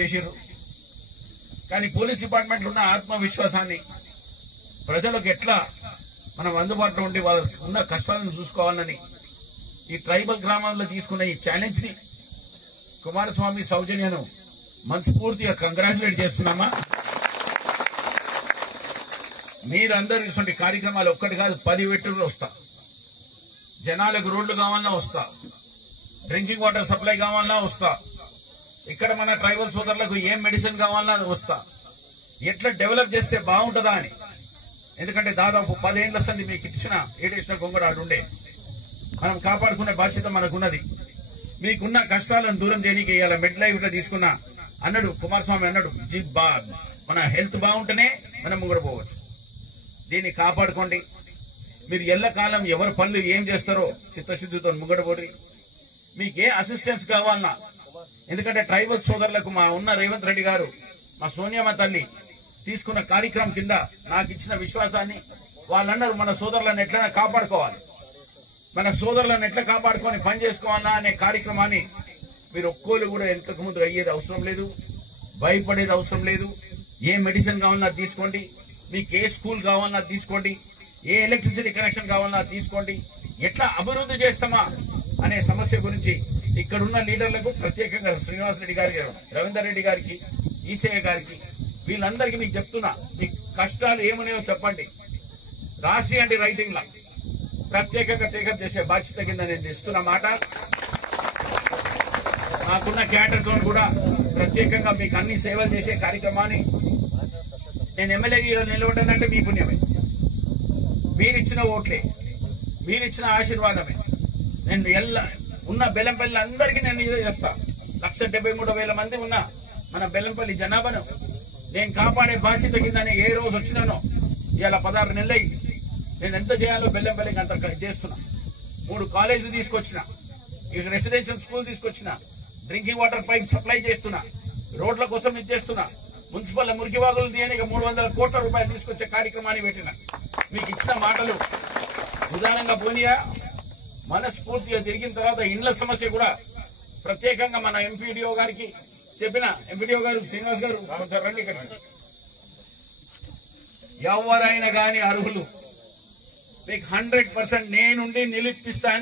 చేసిర్రు. కానీ police department ఉన్న ఆత్మవిశ్వాసాన్ని ప్రజలకు ఎట్లా మనం అందుబాటులో ఉండి వాళ్ళకు ఉన్న కష్టాలను చూసుకోవాలని ఈ ట్రైబల్ గ్రామాల్లో తీసుకున్న ఈ ఛాలెంజ్ ని కుమారస్వామి సౌజన్యను మనస్ఫూర్తిగా కంగ్రాచులేట్ చేస్తున్నామా. మీరందరూ ఇటువంటి కార్యక్రమాలు ఒక్కటి కాదు 10 వెట్టులు వస్తా. జనాలకు రోడ్లు కావాలన్నా వస్తా, డ్రింకింగ్ వాటర్ సప్లై కావాలన్నా వస్తా, ఇక్కడ మన ట్రైబల్ సోదరులకు ఏం మెడిసిన్ కావాలన్నా వస్తా. ఎట్లా డెవలప్ చేస్తే బాగుంటుందా అని. ఎందుకంటే దాదాపు 10 ఏళ్ల సంది మీకు ఇచ్చిన ఏడేసిన గొంగడాడుండే మనం కాపాడుకునే బాధ్యత మనకున్నది. మీకున్న కష్టాలను దూరం చేయడానికి ఇవాళ మెడ్ లైఫ్ ఇట్లా తీసుకున్నా అన్నాడు కుమారస్వామి అన్నాడు, మన హెల్త్ బాగుంటేనే మనం ముంగడ పోవచ్చు. దీన్ని కాపాడుకోండి. మీరు ఎల్లకాలం ఎవరి పనులు ఏం చేస్తారో చిత్తశుద్ధితో ముంగడ పోరి. మీకే అసిస్టెన్స్ కావాలన్నా, ఎందుకంటే ట్రైబల్ సోదరులకు మా ఉన్న రేవంత్ రెడ్డి గారు, మా సోనియామ్మ తల్లి తీసుకున్న కార్యక్రమం కింద నాకు ఇచ్చిన విశ్వాసాన్ని వాళ్ళందరూ మన సోదరులను ఎట్లా కాపాడుకోవాలి, మన సోదరులను ఎట్లా కాపాడుకొని పని చేసుకోవాలా అనే కార్యక్రమాన్ని మీరు ఒక్కోళ్ళు కూడా ఎంతకు ముందు అయ్యేది అవసరం లేదు, భయపడేది అవసరం లేదు. ఏ మెడిసిన్ కావాలన్నా తీసుకోండి, మీకు ఏ స్కూల్ కావాలన్నా తీసుకోండి, ఏ ఎలక్ట్రిసిటీ కనెక్షన్ కావాలన్నా తీసుకోండి. ఎట్లా అభివృద్ధి చేస్తామా అనే సమస్య గురించి ఇక్కడున్న లీడర్లకు ప్రత్యేకంగా శ్రీనివాస్ రెడ్డి గారికి, రవీందర్ రెడ్డి గారికి, ఈసయ్య గారికి, వీళ్ళందరికీ మీకు చెప్తున్నా, మీ కష్టాలు ఏమన్నాయో చెప్పండి. రాసి అంటే రైటింగ్ లా ప్రత్యేకంగా టేకప్ చేసే బాధ్యత కింద నేను ఇస్తున్న మాట. నాకున్న క్యాడర్ తో కూడా ప్రత్యేకంగా మీకు అన్ని సేవలు చేసే కార్యక్రమాన్ని నేను ఎమ్మెల్యే నిలబడ్డానంటే మీ పుణ్యమే, మీరిచ్చిన ఓట్లే, మీరిచ్చిన ఆశీర్వాదమే. నేను ఉన్న బెల్లంపల్లి అందరికీ నేను ఇదే చేస్తా. 1,73,000 మంది ఉన్న మన బెల్లంపల్లి జనాభాను నేను కాపాడే బాధ్యత కింద ఏ రోజు వచ్చినానో ఇవాళ 16 నెలలు నేను ఎంత చేయాలో బెల్లంపల్లికి అంత చేస్తున్నా. 3 కాలేజీలు తీసుకొచ్చిన, ఇక రెసిడెన్షియల్ స్కూల్ తీసుకొచ్చిన, డ్రింకింగ్ వాటర్ పైప్ సప్లై చేస్తున్నా, రోడ్ల కోసం ఇచ్చేస్తున్నా, మున్సిపల్ మురికి వాగులు తీయడానికి 300 కోట్ల రూపాయలు తీసుకొచ్చే కార్యక్రమాన్ని పెట్టిన. మీకు ఇచ్చిన మాటలు ఉదాహరణగా పోనీయా. మనస్ఫూర్తిగా తిరిగిన తర్వాత ఇండ్ల సమస్య కూడా ప్రత్యేకంగా మన ఎంపీడీఓ గారికి చెప్పిన. ఎంపీడీఓ గారు శ్రీనివాస్ గారు రండి, ఎవరైనా కానీ అర్హులు మీకు 100% నేనుండి నిలిపిస్తా.